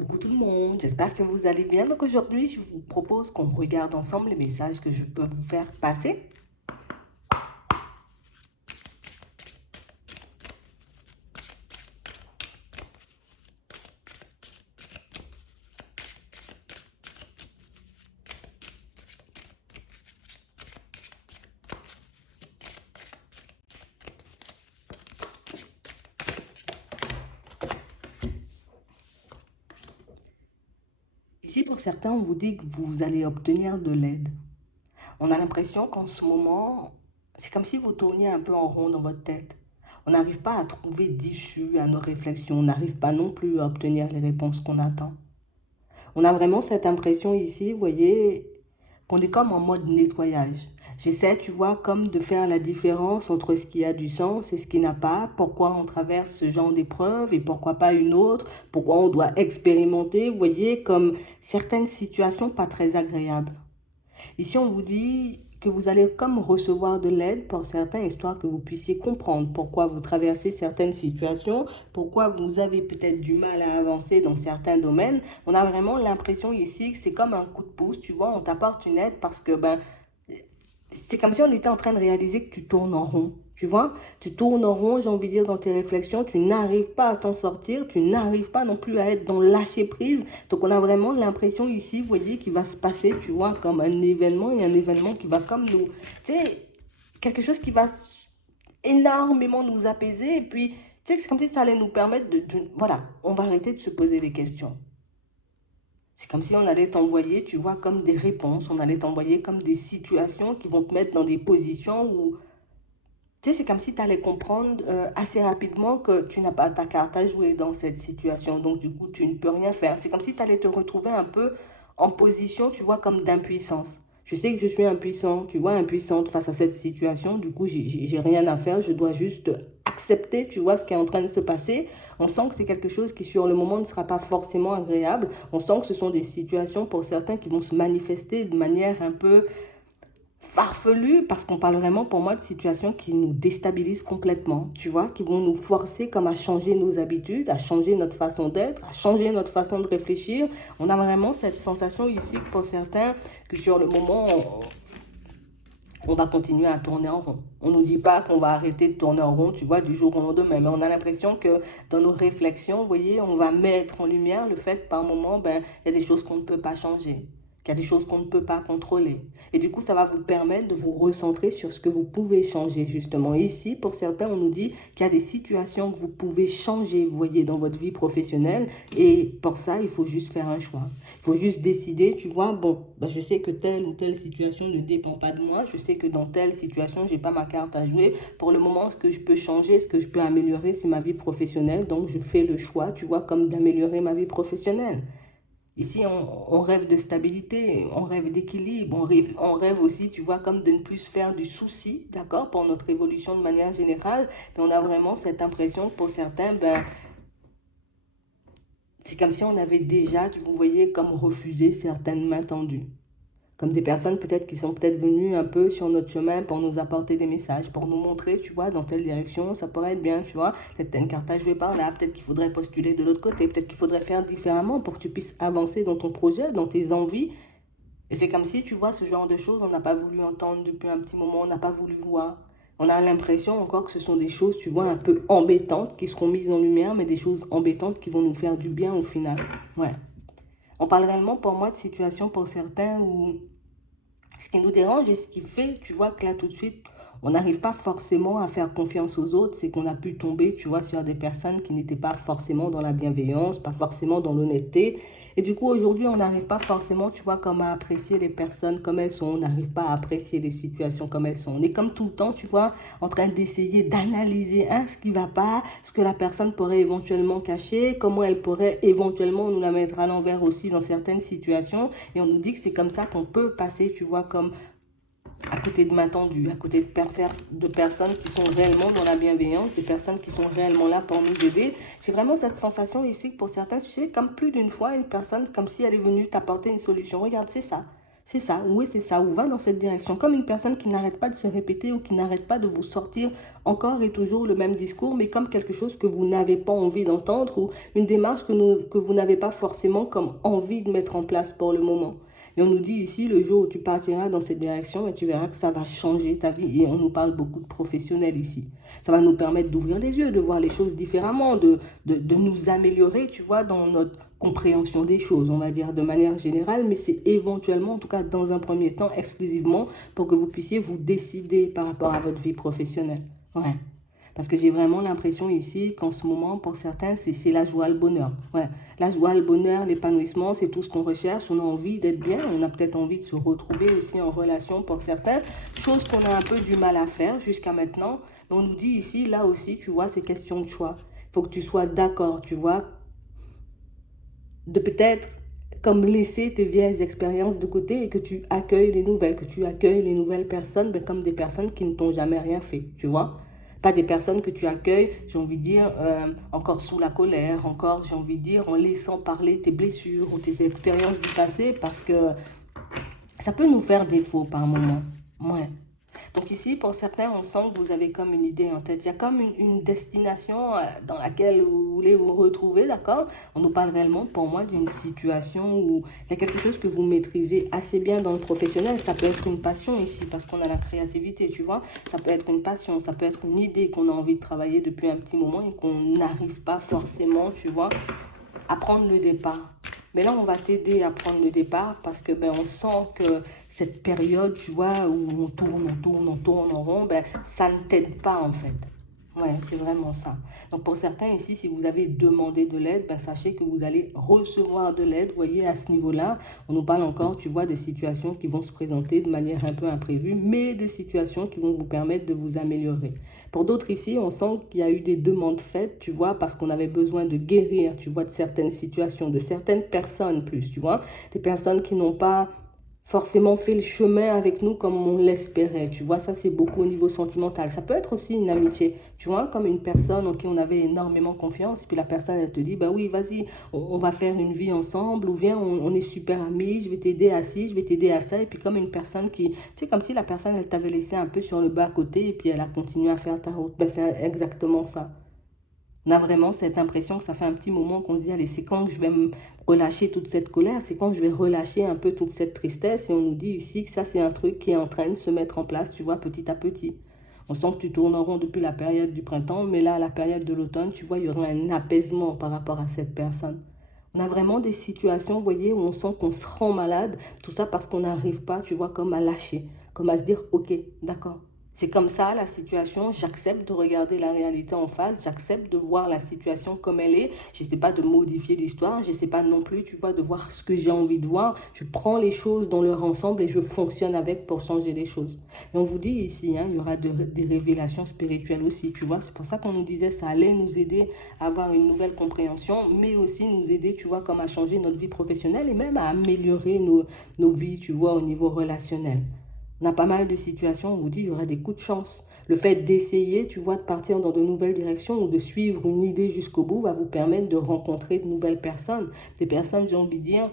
Coucou tout le monde, j'espère que vous allez bien. Donc aujourd'hui, je vous propose qu'on regarde ensemble les messages que je peux vous faire passer. Ici, pour certains, on vous dit que vous allez obtenir de l'aide. On a l'impression qu'en ce moment, c'est comme si vous tourniez un peu en rond dans votre tête. On n'arrive pas à trouver d'issue à nos réflexions, on n'arrive pas non plus à obtenir les réponses qu'on attend. On a vraiment cette impression ici, vous voyez, qu'on est comme en mode nettoyage. J'essaie, tu vois, comme de faire la différence entre ce qui a du sens et ce qui n'a pas, pourquoi on traverse ce genre d'épreuve et pourquoi pas une autre, pourquoi on doit expérimenter, vous voyez, comme certaines situations pas très agréables. Ici, on vous dit que vous allez comme recevoir de l'aide pour certains, histoire que vous puissiez comprendre pourquoi vous traversez certaines situations, pourquoi vous avez peut-être du mal à avancer dans certains domaines. On a vraiment l'impression ici que c'est comme un coup de pouce, tu vois, on t'apporte une aide parce que c'est comme si on était en train de réaliser que tu tournes en rond. Tu vois, tu tournes en rond, j'ai envie de dire, dans tes réflexions, tu n'arrives pas à t'en sortir, tu n'arrives pas non plus à être dans le lâcher prise. Donc, on a vraiment l'impression ici, vous voyez, qu'il va se passer, tu vois, comme un événement et un événement qui va comme nous, tu sais, quelque chose qui va énormément nous apaiser. Et puis, tu sais, c'est comme si ça allait nous permettre voilà, on va arrêter de se poser des questions. C'est comme si on allait t'envoyer, tu vois, comme des réponses, on allait t'envoyer comme des situations qui vont te mettre dans des positions où, tu sais, c'est comme si tu allais comprendre assez rapidement que tu n'as pas ta carte à jouer dans cette situation. Donc, du coup, tu ne peux rien faire. C'est comme si tu allais te retrouver un peu en position, tu vois, comme d'impuissance. Je sais que je suis impuissant, tu vois, impuissante face à cette situation. Du coup, j'ai rien à faire. Je dois juste accepter, tu vois, ce qui est en train de se passer. On sent que c'est quelque chose qui, sur le moment, ne sera pas forcément agréable. On sent que ce sont des situations, pour certains, qui vont se manifester de manière un peu farfelu, parce qu'on parle vraiment pour moi de situations qui nous déstabilisent complètement, tu vois, qui vont nous forcer comme à changer nos habitudes, à changer notre façon d'être, à changer notre façon de réfléchir. On a vraiment cette sensation ici que pour certains, que sur le moment, on va continuer à tourner en rond. On ne nous dit pas qu'on va arrêter de tourner en rond, tu vois, du jour au lendemain, mais on a l'impression que dans nos réflexions, vous voyez, on va mettre en lumière le fait que par moment, il y a des choses qu'on ne peut pas changer, qu'il y a des choses qu'on ne peut pas contrôler. Et du coup, ça va vous permettre de vous recentrer sur ce que vous pouvez changer, justement. Et ici, pour certains, on nous dit qu'il y a des situations que vous pouvez changer, vous voyez, dans votre vie professionnelle. Et pour ça, il faut juste faire un choix. Il faut juste décider, tu vois, bon, je sais que telle ou telle situation ne dépend pas de moi. Je sais que dans telle situation, je n'ai pas ma carte à jouer. Pour le moment, ce que je peux changer, ce que je peux améliorer, c'est ma vie professionnelle. Donc, je fais le choix, tu vois, comme d'améliorer ma vie professionnelle. Ici, on rêve de stabilité, on rêve d'équilibre, on rêve aussi, tu vois, comme de ne plus se faire du souci, d'accord, pour notre évolution de manière générale. Mais on a vraiment cette impression que pour certains, c'est comme si on avait déjà, vous voyez, comme refusé certaines mains tendues. Comme des personnes peut-être qui sont peut-être venues un peu sur notre chemin pour nous apporter des messages, pour nous montrer, tu vois, dans telle direction, ça pourrait être bien, tu vois. Peut-être une carte à jouer par là, peut-être qu'il faudrait postuler de l'autre côté, peut-être qu'il faudrait faire différemment pour que tu puisses avancer dans ton projet, dans tes envies. Et c'est comme si, tu vois, ce genre de choses, on n'a pas voulu entendre depuis un petit moment, on n'a pas voulu voir. On a l'impression encore que ce sont des choses, tu vois, un peu embêtantes qui seront mises en lumière, mais des choses embêtantes qui vont nous faire du bien au final. Ouais. On parle réellement pour moi de situations pour certains où ce qui nous dérange et ce qui fait, tu vois, que là tout de suite, on n'arrive pas forcément à faire confiance aux autres, c'est qu'on a pu tomber, tu vois, sur des personnes qui n'étaient pas forcément dans la bienveillance, pas forcément dans l'honnêteté. Et du coup, aujourd'hui, on n'arrive pas forcément, tu vois, comme à apprécier les personnes comme elles sont, on n'arrive pas à apprécier les situations comme elles sont. On est comme tout le temps, tu vois, en train d'essayer d'analyser ce qui ne va pas, ce que la personne pourrait éventuellement cacher, comment elle pourrait éventuellement nous la mettre à l'envers aussi dans certaines situations. Et on nous dit que c'est comme ça qu'on peut passer, tu vois, comme à côté de main tendue, à côté de personnes qui sont réellement dans la bienveillance, des personnes qui sont réellement là pour nous aider. J'ai vraiment cette sensation ici que pour certains, tu sais, comme plus d'une fois, une personne, comme si elle est venue t'apporter une solution. Regarde, c'est ça. C'est ça, oui, c'est ça, ou va dans cette direction. Comme une personne qui n'arrête pas de se répéter ou qui n'arrête pas de vous sortir encore et toujours le même discours, mais comme quelque chose que vous n'avez pas envie d'entendre ou une démarche que vous n'avez pas forcément comme envie de mettre en place pour le moment. Et on nous dit ici, le jour où tu partiras dans cette direction, ben, tu verras que ça va changer ta vie. Et on nous parle beaucoup de professionnels ici. Ça va nous permettre d'ouvrir les yeux, de voir les choses différemment, de nous améliorer, tu vois, dans notre compréhension des choses, on va dire de manière générale, mais c'est éventuellement, en tout cas dans un premier temps, exclusivement pour que vous puissiez vous décider par rapport à votre vie professionnelle. Ouais. Parce que j'ai vraiment l'impression ici qu'en ce moment, pour certains, c'est la joie, le bonheur. Ouais. La joie, le bonheur, l'épanouissement, c'est tout ce qu'on recherche. On a envie d'être bien, on a peut-être envie de se retrouver aussi en relation pour certains. Chose qu'on a un peu du mal à faire jusqu'à maintenant. Mais on nous dit ici, là aussi, tu vois, c'est question de choix. Il faut que tu sois d'accord, tu vois, de peut-être comme laisser tes vieilles expériences de côté et que tu accueilles les nouvelles, que tu accueilles les nouvelles personnes ben, comme des personnes qui ne t'ont jamais rien fait, tu vois. Pas des personnes que tu accueilles, j'ai envie de dire, encore sous la colère, encore, j'ai envie de dire, en laissant parler tes blessures ou tes expériences du passé parce que ça peut nous faire défaut par moment. Ouais. Donc ici, pour certains, on sent que vous avez comme une idée en tête. Il y a comme une destination dans laquelle vous voulez vous retrouver, d'accord? On nous parle réellement, pour moi, d'une situation où il y a quelque chose que vous maîtrisez assez bien dans le professionnel. Ça peut être une passion ici, parce qu'on a la créativité, tu vois. Ça peut être une passion, ça peut être une idée qu'on a envie de travailler depuis un petit moment et qu'on n'arrive pas forcément, tu vois, à prendre le départ. Mais là, on va t'aider à prendre le départ parce que ben, on sent que cette période, tu vois, où on tourne en rond, ben, ça ne t'aide pas en fait. Ouais, c'est vraiment ça. Donc pour certains ici, si vous avez demandé de l'aide, ben, sachez que vous allez recevoir de l'aide. Vous voyez, à ce niveau-là, on nous parle encore, tu vois, de situations qui vont se présenter de manière un peu imprévue, mais des situations qui vont vous permettre de vous améliorer. Pour d'autres ici, on sent qu'il y a eu des demandes faites, tu vois, parce qu'on avait besoin de guérir, tu vois, de certaines situations, de certaines personnes plus, tu vois, des personnes qui n'ont pas forcément fait le chemin avec nous comme on l'espérait. Tu vois, ça c'est beaucoup au niveau sentimental. Ça peut être aussi une amitié, tu vois, comme une personne en qui on avait énormément confiance, et puis la personne elle te dit, bah oui, vas-y, on va faire une vie ensemble, ou viens, on est super amis, je vais t'aider à ci, je vais t'aider à ça, et puis comme une personne qui, c'est comme si la personne elle t'avait laissé un peu sur le bas côté, et puis elle a continué à faire ta route. Ben, c'est exactement ça. On a vraiment cette impression que ça fait un petit moment qu'on se dit, allez, c'est quand que je vais me relâcher toute cette colère, c'est quand je vais relâcher un peu toute cette tristesse. Et on nous dit ici que ça, c'est un truc qui est en train de se mettre en place, tu vois, petit à petit. On sent que tu tournes en rond depuis la période du printemps, mais là, à la période de l'automne, tu vois, il y aura un apaisement par rapport à cette personne. On a vraiment des situations, vous voyez, où on sent qu'on se rend malade, tout ça parce qu'on n'arrive pas, tu vois, comme à lâcher, comme à se dire, ok, d'accord, c'est comme ça la situation, j'accepte de regarder la réalité en face, j'accepte de voir la situation comme elle est, je n'essaie pas de modifier l'histoire, je n'essaie pas non plus, tu vois, de voir ce que j'ai envie de voir, je prends les choses dans leur ensemble et je fonctionne avec pour changer les choses. Et on vous dit ici, hein, il y aura des révélations spirituelles aussi, tu vois, c'est pour ça qu'on nous disait ça allait nous aider à avoir une nouvelle compréhension, mais aussi nous aider, tu vois, comme à changer notre vie professionnelle et même à améliorer nos vies, tu vois, au niveau relationnel. On a pas mal de situations où on vous dit il y aura des coups de chance. Le fait d'essayer, tu vois, de partir dans de nouvelles directions ou de suivre une idée jusqu'au bout va vous permettre de rencontrer de nouvelles personnes. Des personnes, j'ai envie de dire,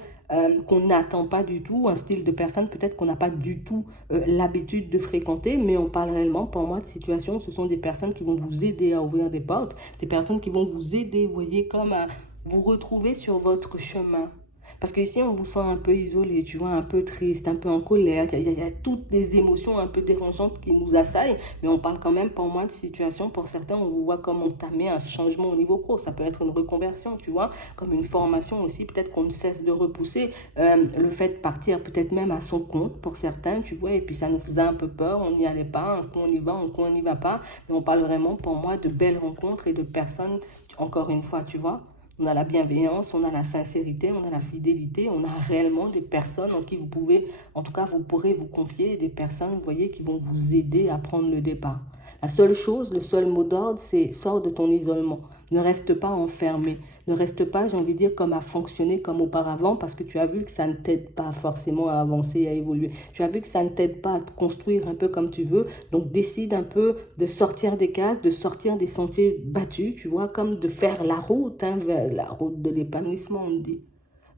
qu'on n'attend pas du tout, un style de personne peut-être qu'on n'a pas du tout l'habitude de fréquenter, mais on parle réellement, pour moi, de situations, ce sont des personnes qui vont vous aider à ouvrir des portes, des personnes qui vont vous aider, vous voyez, comme à vous retrouver sur votre chemin. Parce que ici, on vous sent un peu isolé, tu vois, un peu triste, un peu en colère. Il y a toutes des émotions un peu dérangeantes qui nous assaillent. Mais on parle quand même, pour moi, de situation. Pour certains, on vous voit comme entamer un changement au niveau pro. Ça peut être une reconversion, tu vois, comme une formation aussi. Peut-être qu'on ne cesse de repousser le fait de partir, peut-être même à son compte pour certains, tu vois. Et puis, ça nous faisait un peu peur. On n'y allait pas. Un coup, on y va, un coup, on n'y va pas. Mais on parle vraiment, pour moi, de belles rencontres et de personnes, encore une fois, tu vois. On a la bienveillance, on a la sincérité, on a la fidélité, on a réellement des personnes en qui vous pouvez, en tout cas, vous pourrez vous confier, des personnes, vous voyez, qui vont vous aider à prendre le départ. La seule chose, le seul mot d'ordre, c'est sors de ton isolement. Ne reste pas enfermé. Ne reste pas, j'ai envie de dire, comme à fonctionner comme auparavant parce que tu as vu que ça ne t'aide pas forcément à avancer, à évoluer. Tu as vu que ça ne t'aide pas à te construire un peu comme tu veux. Donc décide un peu de sortir des cases, de sortir des sentiers battus, tu vois, comme de faire la route, hein, vers la route de l'épanouissement, on dit.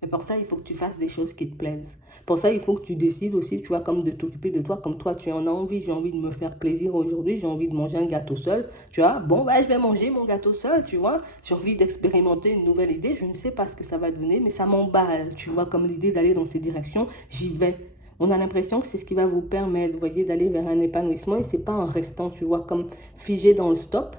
Mais pour ça, il faut que tu fasses des choses qui te plaisent. Pour ça, il faut que tu décides aussi, tu vois, comme de t'occuper de toi, comme toi, tu en as envie. J'ai envie de me faire plaisir aujourd'hui, j'ai envie de manger un gâteau seul, tu vois. Bon, bah, je vais manger mon gâteau seul, tu vois. J'ai envie d'expérimenter une nouvelle idée, je ne sais pas ce que ça va donner, mais ça m'emballe, tu vois, comme l'idée d'aller dans ces directions, j'y vais. On a l'impression que c'est ce qui va vous permettre, vous voyez, d'aller vers un épanouissement et c'est pas en restant, tu vois, comme figé dans le stop,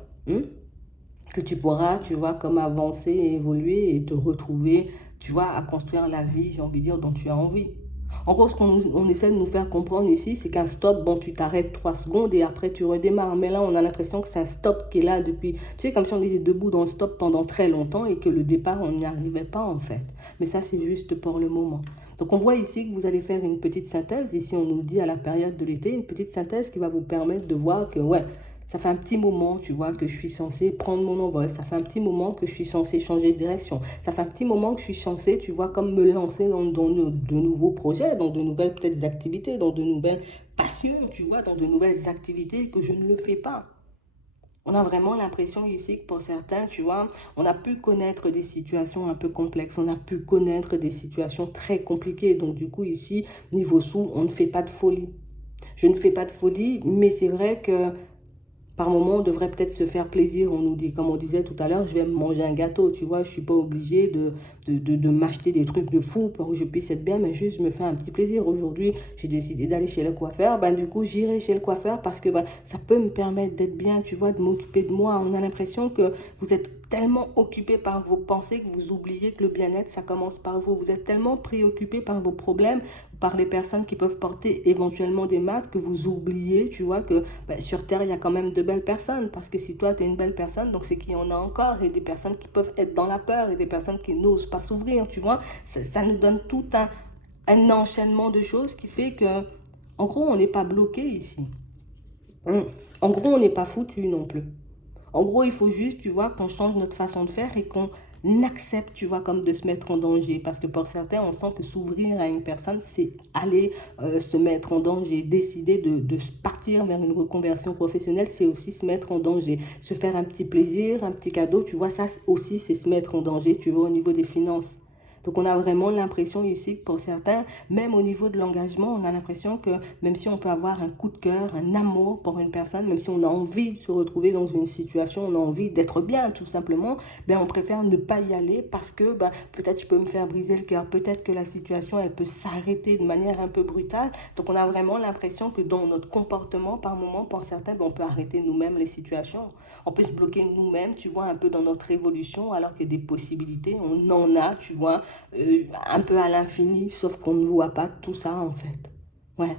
que tu pourras, tu vois, comme avancer et évoluer et te retrouver, tu vois, à construire la vie, j'ai envie de dire, dont tu as envie. En gros, ce qu'on essaie de nous faire comprendre ici, c'est qu'un stop, bon, tu t'arrêtes 3 secondes et après tu redémarres. Mais là, on a l'impression que c'est un stop qui est là depuis, tu sais, comme si on était debout dans le stop pendant très longtemps et que le départ, on n'y arrivait pas en fait. Mais ça, c'est juste pour le moment. Donc, on voit ici que vous allez faire une petite synthèse. Ici, on nous le dit à la période de l'été, une petite synthèse qui va vous permettre de voir que, ouais, ça fait un petit moment, tu vois, que je suis censée prendre mon envol. Ça fait un petit moment que je suis censée changer de direction. Ça fait un petit moment que je suis censée, tu vois, comme me lancer dans de nouveaux projets, dans de nouvelles peut-être activités, dans de nouvelles passions, tu vois, dans de nouvelles activités que je ne le fais pas. On a vraiment l'impression ici que pour certains, tu vois, on a pu connaître des situations un peu complexes, on a pu connaître des situations très compliquées. Donc du coup, ici, niveau sous, on ne fait pas de folie. Je ne fais pas de folie, mais c'est vrai que par moment, on devrait peut-être se faire plaisir. On nous dit, comme on disait tout à l'heure, je vais manger un gâteau, tu vois. Je ne suis pas obligée de m'acheter des trucs de fou pour que je puisse être bien, mais juste je me fais un petit plaisir. Aujourd'hui, j'ai décidé d'aller chez le coiffeur. Ben, du coup, j'irai chez le coiffeur parce que ben, ça peut me permettre d'être bien, tu vois, de m'occuper de moi. On a l'impression que vous êtes tellement occupé par vos pensées que vous oubliez que le bien-être, ça commence par vous. Vous êtes tellement préoccupé par vos problèmes, par les personnes qui peuvent porter éventuellement des masques, que vous oubliez, tu vois, que ben, sur Terre, il y a quand même de belles personnes. Parce que si toi, tu es une belle personne, donc c'est qu'il y en a encore. Et des personnes qui peuvent être dans la peur et des personnes qui n'osent pas s'ouvrir, tu vois. Ça nous donne tout un enchaînement de choses qui fait que, en gros, on n'est pas bloqué ici. En gros, on n'est pas foutu non plus. En gros, il faut juste, tu vois, qu'on change notre façon de faire et qu'on accepte, tu vois, comme de se mettre en danger. Parce que pour certains, on sent que s'ouvrir à une personne, c'est aller se mettre en danger. Décider de partir vers une reconversion professionnelle, c'est aussi se mettre en danger. Se faire un petit plaisir, un petit cadeau, tu vois, ça aussi, c'est se mettre en danger, tu vois, au niveau des finances. Donc on a vraiment l'impression ici que pour certains, même au niveau de l'engagement, on a l'impression que même si on peut avoir un coup de cœur, un amour pour une personne, même si on a envie de se retrouver dans une situation, on a envie d'être bien tout simplement, ben on préfère ne pas y aller parce que ben, peut-être je peux me faire briser le cœur, peut-être que la situation elle peut s'arrêter de manière un peu brutale. Donc on a vraiment l'impression que dans notre comportement, par moment, pour certains, ben, on peut arrêter nous-mêmes les situations. On peut se bloquer nous-mêmes, tu vois, un peu dans notre évolution, alors que des possibilités, on en a, tu vois, un peu à l'infini, sauf qu'on ne voit pas tout ça en fait. Ouais.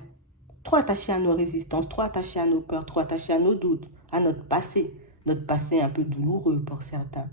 Trop attaché à nos résistances, trop attaché à nos peurs, trop attaché à nos doutes, à notre passé un peu douloureux pour certains.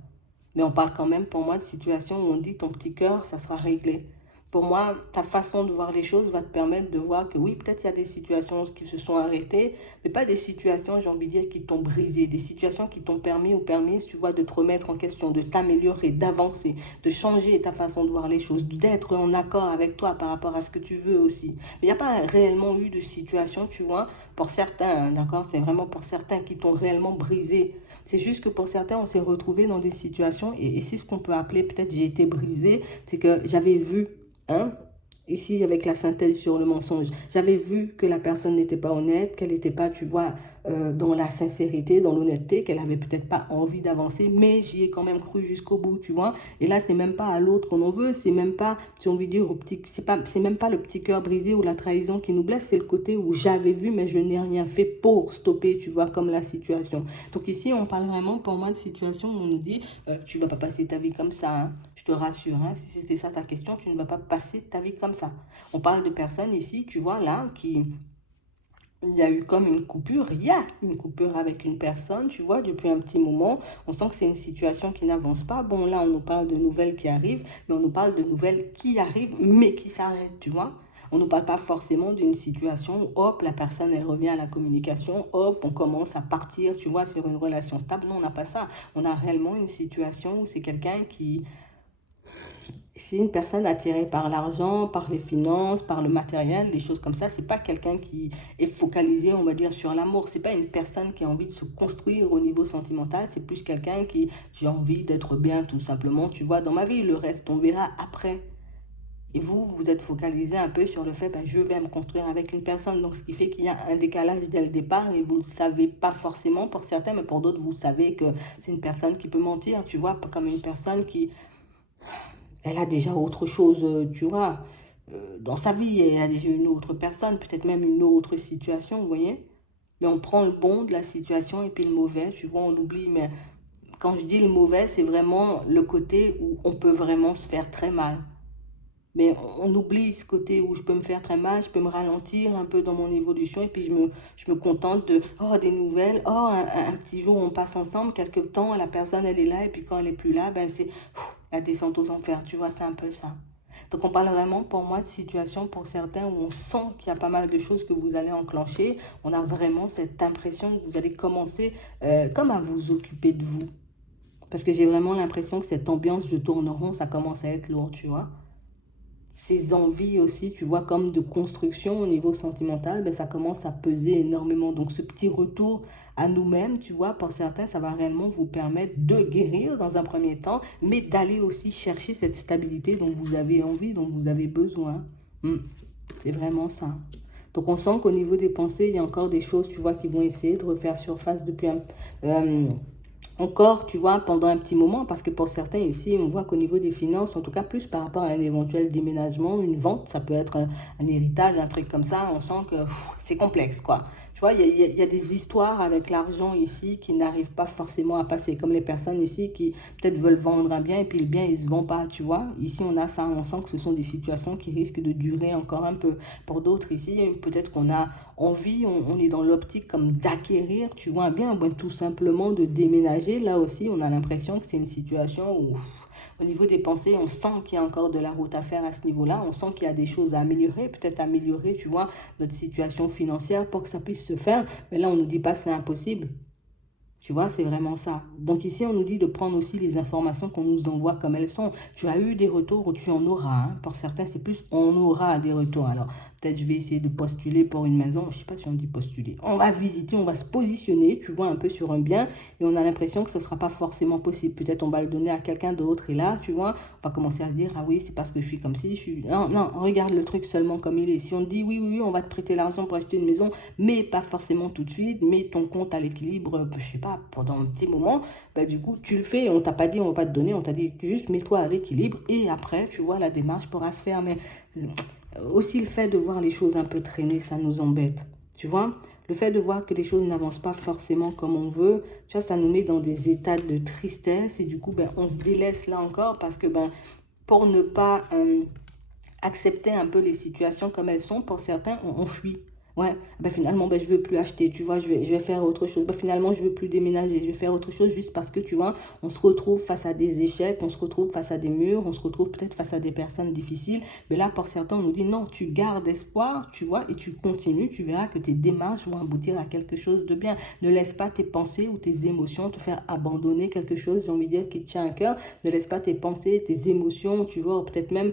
Mais on parle quand même pour moi de situations où on dit ton petit cœur, ça sera réglé. Pour moi, ta façon de voir les choses va te permettre de voir que oui, peut-être il y a des situations qui se sont arrêtées, mais pas des situations, j'ai envie de dire, qui t'ont brisé, des situations qui t'ont permis ou permis, tu vois, de te remettre en question, de t'améliorer, d'avancer, de changer ta façon de voir les choses, d'être en accord avec toi par rapport à ce que tu veux aussi. Mais il n'y a pas réellement eu de situation, tu vois, pour certains, hein, d'accord, c'est vraiment pour certains qui t'ont réellement brisé. C'est juste que pour certains, on s'est retrouvés dans des situations, et c'est ce qu'on peut appeler, peut-être j'ai été brisé, c'est que j'avais vu, hein, ici avec la synthèse sur le mensonge, j'avais vu que la personne n'était pas honnête, qu'elle n'était pas, tu vois, dans la sincérité, dans l'honnêteté, qu'elle avait peut-être pas envie d'avancer, mais j'y ai quand même cru jusqu'au bout, tu vois. Et là, c'est même pas à l'autre qu'on en veut, c'est même pas, si on veut dire, c'est même pas le petit cœur brisé ou la trahison qui nous blesse, c'est le côté où j'avais vu, mais je n'ai rien fait pour stopper, tu vois, comme la situation. Donc ici, on parle vraiment pour moi de situation où on nous dit, tu vas pas passer ta vie comme ça, hein. Je te rassure, hein, si c'était ça ta question, tu ne vas pas passer ta vie comme ça. On parle de personnes ici, tu vois, là, qui il y a eu comme une coupure, il y a une coupure avec une personne, tu vois, depuis un petit moment. On sent que c'est une situation qui n'avance pas. Bon, là, on nous parle de nouvelles qui arrivent, mais on nous parle de nouvelles qui arrivent, mais qui s'arrêtent, tu vois. On ne parle pas forcément d'une situation où, hop, la personne, elle revient à la communication, hop, on commence à partir, tu vois, sur une relation stable. Non, on n'a pas ça. On a réellement une situation où c'est quelqu'un qui c'est une personne attirée par l'argent, par les finances, par le matériel, les choses comme ça. C'est pas quelqu'un qui est focalisé, on va dire, sur l'amour. C'est pas une personne qui a envie de se construire au niveau sentimental. C'est plus quelqu'un qui, j'ai envie d'être bien, tout simplement. Tu vois, dans ma vie, le reste, on verra après. Et vous, vous êtes focalisé un peu sur le fait, ben, je vais me construire avec une personne. Donc, ce qui fait qu'il y a un décalage dès le départ et vous ne le savez pas forcément pour certains, mais pour d'autres, vous savez que c'est une personne qui peut mentir, tu vois, pas comme une personne qui, elle a déjà autre chose, tu vois, dans sa vie, elle a déjà une autre personne, peut-être même une autre situation, vous voyez. Mais on prend le bon de la situation et puis le mauvais, tu vois, on oublie. Mais quand je dis le mauvais, c'est vraiment le côté où on peut vraiment se faire très mal. Mais on oublie ce côté où je peux me faire très mal, je peux me ralentir un peu dans mon évolution et puis je me contente de, oh, des nouvelles, oh, un petit jour on passe ensemble, quelques temps, la personne elle est là et puis quand elle est plus là, ben c'est la descente aux enfers, tu vois, c'est un peu ça. Donc on parle vraiment pour moi de situation pour certains où on sent qu'il y a pas mal de choses que vous allez enclencher, on a vraiment cette impression que vous allez commencer comme à vous occuper de vous. Parce que j'ai vraiment l'impression que cette ambiance, je tourne rond, ça commence à être lourd, tu vois. Ces envies aussi, tu vois, comme de construction au niveau sentimental, ben, ça commence à peser énormément. Donc, ce petit retour à nous-mêmes, tu vois, pour certains, ça va réellement vous permettre de guérir dans un premier temps, mais d'aller aussi chercher cette stabilité dont vous avez envie, dont vous avez besoin. C'est vraiment ça. Donc, on sent qu'au niveau des pensées, il y a encore des choses, tu vois, qui vont essayer de refaire surface depuis encore, tu vois, pendant un petit moment, parce que pour certains ici, on voit qu'au niveau des finances, en tout cas plus par rapport à un éventuel déménagement, une vente, ça peut être un héritage, un truc comme ça, on sent que c'est complexe, quoi. Tu vois, il y a des histoires avec l'argent ici qui n'arrivent pas forcément à passer, comme les personnes ici qui peut-être veulent vendre un bien et puis le bien, il ne se vend pas, tu vois. Ici, on a ça, on sent que ce sont des situations qui risquent de durer encore un peu. Pour d'autres ici, peut-être qu'on a envie, on est dans l'optique comme d'acquérir, tu vois, bien, ben, tout simplement de déménager. Là aussi, on a l'impression que c'est une situation où, au niveau des pensées, on sent qu'il y a encore de la route à faire à ce niveau-là. On sent qu'il y a des choses à améliorer, peut-être améliorer, tu vois, notre situation financière pour que ça puisse se faire. Mais là, on ne nous dit pas que c'est impossible. Tu vois, c'est vraiment ça. Donc ici, on nous dit de prendre aussi les informations qu'on nous envoie comme elles sont. Tu as eu des retours ou tu en auras. Hein. Pour certains, c'est plus on aura des retours. Alors, peut-être je vais essayer de postuler pour une maison. Je ne sais pas si on dit postuler. On va visiter, on va se positionner, tu vois, un peu sur un bien. Et on a l'impression que ce ne sera pas forcément possible. Peut-être on va le donner à quelqu'un d'autre. Et là, tu vois, on va commencer à se dire, ah oui, c'est parce que je suis comme si je suis... Non, non, regarde le truc seulement comme il est. Si on dit, oui, oui, oui, on va te prêter l'argent pour acheter une maison, mais pas forcément tout de suite, mets ton compte à l'équilibre, je sais pas, pendant un petit moment, bah, du coup, tu le fais, on t'a pas dit, on va pas te donner, on t'a dit juste mets-toi à l'équilibre et après, tu vois, la démarche pourra se faire. Mais aussi le fait de voir les choses un peu traîner, ça nous embête, tu vois. Le fait de voir que les choses n'avancent pas forcément comme on veut, tu vois, ça nous met dans des états de tristesse et du coup, ben, on se délaisse là encore parce que ben, pour ne pas accepter un peu les situations comme elles sont, pour certains, on fuit. Ouais, ben finalement, ben, je veux plus acheter, tu vois, je vais faire autre chose. Ben, finalement, je veux plus déménager, je vais faire autre chose juste parce que, tu vois, on se retrouve face à des échecs, on se retrouve face à des murs, on se retrouve peut-être face à des personnes difficiles. Mais là, pour certains, on nous dit non, tu gardes espoir, tu vois, et tu continues, tu verras que tes démarches vont aboutir à quelque chose de bien. Ne laisse pas tes pensées ou tes émotions te faire abandonner quelque chose, j'ai envie de dire, qui te tient à cœur. Ne laisse pas tes pensées, tes émotions, tu vois, ou peut-être même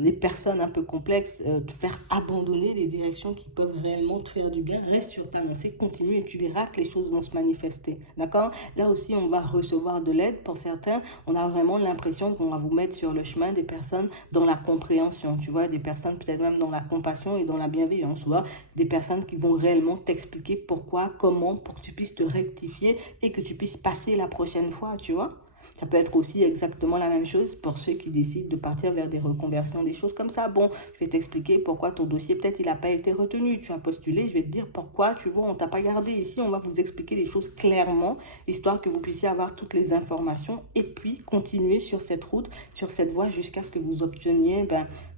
les personnes un peu complexes, te faire abandonner les directions qui peuvent réellement te faire du bien. Reste sur ta lancée, continue et tu verras que les choses vont se manifester. D'accord? Là aussi, on va recevoir de l'aide. Pour certains, on a vraiment l'impression qu'on va vous mettre sur le chemin des personnes dans la compréhension, tu vois, des personnes peut-être même dans la compassion et dans la bienveillance, ou des personnes qui vont réellement t'expliquer pourquoi, comment, pour que tu puisses te rectifier et que tu puisses passer la prochaine fois, tu vois. Ça peut être aussi exactement la même chose pour ceux qui décident de partir vers des reconversions, des choses comme ça. Bon, je vais t'expliquer pourquoi ton dossier, peut-être, il n'a pas été retenu. Tu as postulé, je vais te dire pourquoi, tu vois, on ne t'a pas gardé. Ici, on va vous expliquer les choses clairement, histoire que vous puissiez avoir toutes les informations et puis continuer sur cette route, sur cette voie, jusqu'à ce que vous obteniez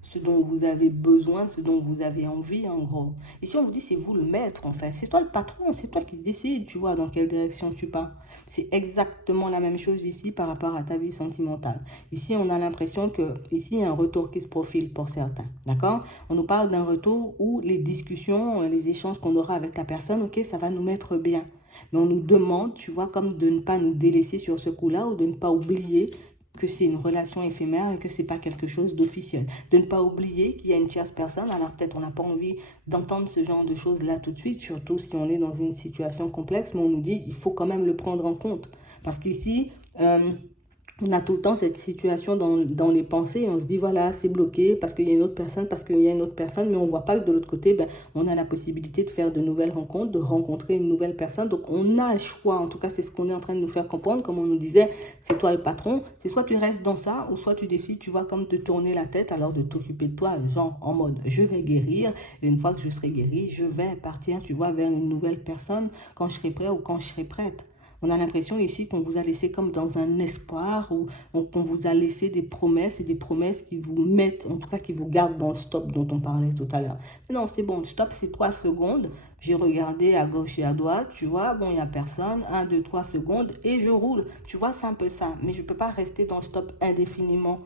ce dont vous avez besoin, ce dont vous avez envie, en gros. Ici, on vous dit, c'est vous le maître, en fait. C'est toi le patron, c'est toi qui décides, tu vois, dans quelle direction tu pars. C'est exactement la même chose ici par rapport à ta vie sentimentale. Ici, on a l'impression que ici, il y a un retour qui se profile pour certains. D'accord? On nous parle d'un retour où les discussions, les échanges qu'on aura avec la personne, ok, ça va nous mettre bien. Mais on nous demande, tu vois, comme de ne pas nous délaisser sur ce coup-là ou de ne pas oublier que c'est une relation éphémère et que c'est pas quelque chose d'officiel. De ne pas oublier qu'il y a une tierce personne. Alors peut-être on n'a pas envie d'entendre ce genre de choses là tout de suite, surtout si on est dans une situation complexe, mais on nous dit il faut quand même le prendre en compte. Parce qu'ici, On a tout le temps cette situation dans les pensées et on se dit, voilà, c'est bloqué parce qu'il y a une autre personne, parce qu'il y a une autre personne, mais on ne voit pas que de l'autre côté, ben, on a la possibilité de faire de nouvelles rencontres, de rencontrer une nouvelle personne. Donc, on a le choix. En tout cas, c'est ce qu'on est en train de nous faire comprendre. Comme on nous disait, c'est toi le patron. C'est soit tu restes dans ça, ou soit tu décides, tu vois, comme de tourner la tête, alors de t'occuper de toi, genre en mode, je vais guérir. Et une fois que je serai guéri, je vais partir, tu vois, vers une nouvelle personne quand je serai prêt ou quand je serai prête. On a l'impression ici qu'on vous a laissé comme dans un espoir ou qu'on vous a laissé des promesses et des promesses qui vous mettent, en tout cas qui vous gardent dans le stop dont on parlait tout à l'heure. Mais non, c'est bon, le stop c'est 3 secondes. J'ai regardé à gauche et à droite, tu vois, bon, il n'y a personne, 1, 2, 3 secondes et je roule. Tu vois, c'est un peu ça. Mais je ne peux pas rester dans le stop indéfiniment.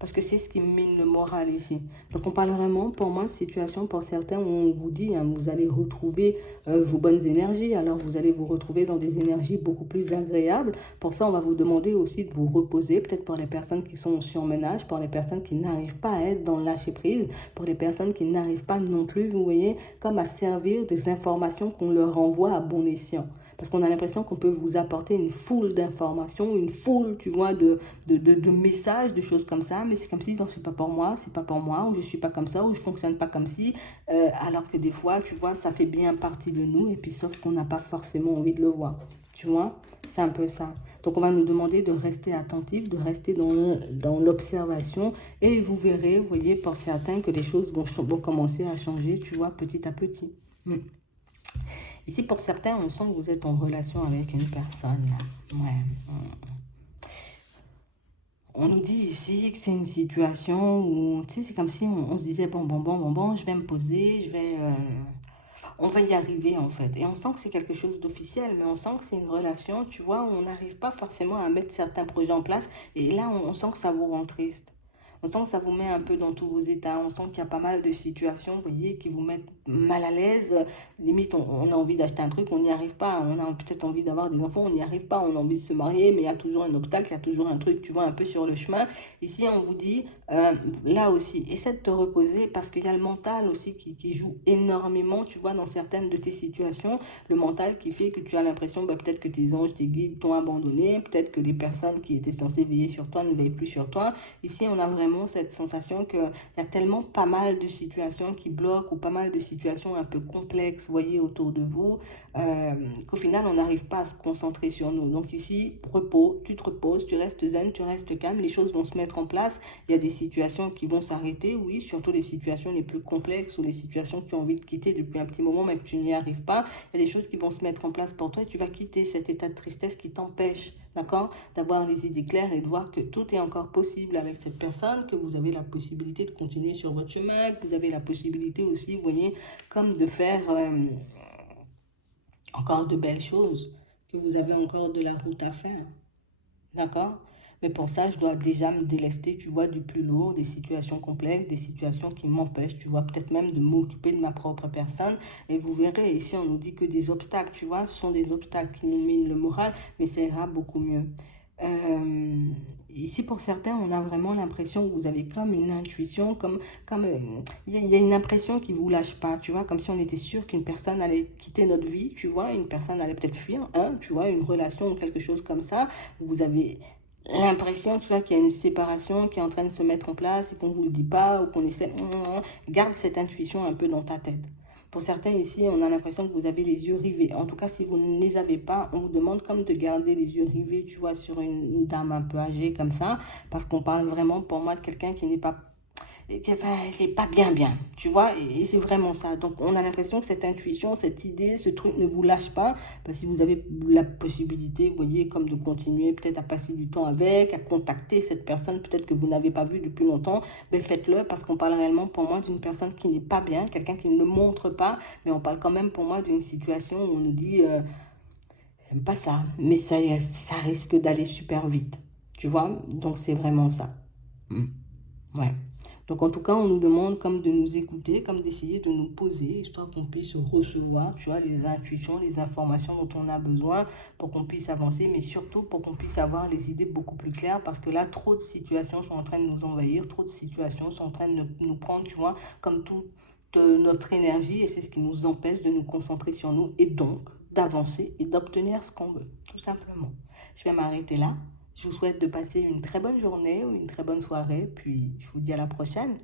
Parce que c'est ce qui mine le moral ici. Donc on parle vraiment, pour moi, de situation pour certains où on vous dit, hein, vous allez retrouver vos bonnes énergies. Alors vous allez vous retrouver dans des énergies beaucoup plus agréables. Pour ça, on va vous demander aussi de vous reposer, peut-être pour les personnes qui sont en surménage, pour les personnes qui n'arrivent pas à être dans le lâcher-prise, pour les personnes qui n'arrivent pas non plus, vous voyez, comme à servir des informations qu'on leur envoie à bon escient. Parce qu'on a l'impression qu'on peut vous apporter une foule d'informations, une foule, tu vois, de messages, de choses comme ça, mais c'est comme si, non, c'est pas pour moi, c'est pas pour moi, ou je suis pas comme ça, ou je fonctionne pas comme si, alors que des fois, tu vois, ça fait bien partie de nous, et puis sauf qu'on n'a pas forcément envie de le voir, tu vois, c'est un peu ça. Donc on va nous demander de rester attentif, de rester dans l'observation, et vous verrez, vous voyez, pour certains, que les choses vont commencer à changer, tu vois, petit à petit. Ici, pour certains, on sent que vous êtes en relation avec une personne. Ouais. On nous dit ici que c'est une situation où, tu sais, c'est comme si on se disait, bon, je vais me poser, on va y arriver en fait. Et on sent que c'est quelque chose d'officiel, mais on sent que c'est une relation, tu vois, où on n'arrive pas forcément à mettre certains projets en place. Et là, on sent que ça vous rend triste. On sent que ça vous met un peu dans tous vos états. On sent qu'il y a pas mal de situations, vous voyez, qui vous mettent mal à l'aise. Limite, on a envie d'acheter un truc, on n'y arrive pas. On a peut-être envie d'avoir des enfants, on n'y arrive pas. On a envie de se marier, mais il y a toujours un obstacle, il y a toujours un truc, tu vois, un peu sur le chemin. Ici, on vous dit, là aussi, essaie de te reposer parce qu'il y a le mental aussi qui joue énormément, tu vois, dans certaines de tes situations. Le mental qui fait que tu as l'impression, bah, peut-être que tes anges, tes guides t'ont abandonné, peut-être que les personnes qui étaient censées veiller sur toi ne veillent plus sur toi. Ici, on a vraiment cette sensation qu'il y a tellement pas mal de situations qui bloquent ou pas mal de situations un peu complexes, vous voyez, autour de vous, qu'au final, on n'arrive pas à se concentrer sur nous. Donc ici, repos, tu te reposes, tu restes zen, tu restes calme, les choses vont se mettre en place. Il y a des situations qui vont s'arrêter, oui, surtout les situations les plus complexes ou les situations que tu as envie de quitter depuis un petit moment, mais que tu n'y arrives pas. Il y a des choses qui vont se mettre en place pour toi et tu vas quitter cet état de tristesse qui t'empêche, d'accord, d'avoir les idées claires et de voir que tout est encore possible avec cette personne, que vous avez la possibilité de continuer sur votre chemin, que vous avez la possibilité aussi, vous voyez, comme de faire encore de belles choses, que vous avez encore de la route à faire. D'accord? Mais pour ça, je dois déjà me délester, tu vois, du plus lourd, des situations complexes, des situations qui m'empêchent, tu vois, peut-être même de m'occuper de ma propre personne. Et vous verrez, ici, on nous dit que des obstacles, tu vois, ce sont des obstacles qui nous minent le moral, mais ça ira beaucoup mieux. Ici, pour certains, on a vraiment l'impression que vous avez comme une intuition, il y a une impression qui ne vous lâche pas, tu vois, comme si on était sûr qu'une personne allait quitter notre vie, tu vois, une personne allait peut-être fuir, hein, tu vois, une relation ou quelque chose comme ça. Vous avez l'impression, tu vois, qu'il y a une séparation qui est en train de se mettre en place et qu'on ne vous le dit pas ou qu'on essaie. Garde cette intuition un peu dans ta tête. Pour certains ici, on a l'impression que vous avez les yeux rivés. En tout cas, si vous ne les avez pas, on vous demande comme de garder les yeux rivés, tu vois, sur une dame un peu âgée comme ça, parce qu'on parle vraiment pour moi de quelqu'un qui n'est pas il n'est pas bien, tu vois, et c'est vraiment ça. Donc, on a l'impression que cette intuition, cette idée, ce truc ne vous lâche pas, parce que si vous avez la possibilité, vous voyez, comme de continuer peut-être à passer du temps avec, à contacter cette personne, peut-être que vous n'avez pas vue depuis longtemps, mais faites-le, parce qu'on parle réellement pour moi d'une personne qui n'est pas bien, quelqu'un qui ne le montre pas, mais on parle quand même pour moi d'une situation où on nous dit, j'aime pas ça, mais ça risque d'aller super vite, tu vois, donc c'est vraiment ça. Mm. Ouais. Donc en tout cas, on nous demande comme de nous écouter, comme d'essayer de nous poser, histoire qu'on puisse recevoir, tu vois, les intuitions, les informations dont on a besoin pour qu'on puisse avancer, mais surtout pour qu'on puisse avoir les idées beaucoup plus claires, parce que là, trop de situations sont en train de nous envahir, trop de situations sont en train de nous prendre, tu vois, comme toute notre énergie, et c'est ce qui nous empêche de nous concentrer sur nous, et donc d'avancer et d'obtenir ce qu'on veut, tout simplement. Je vais m'arrêter là. Je vous souhaite de passer une très bonne journée ou une très bonne soirée, puis je vous dis à la prochaine.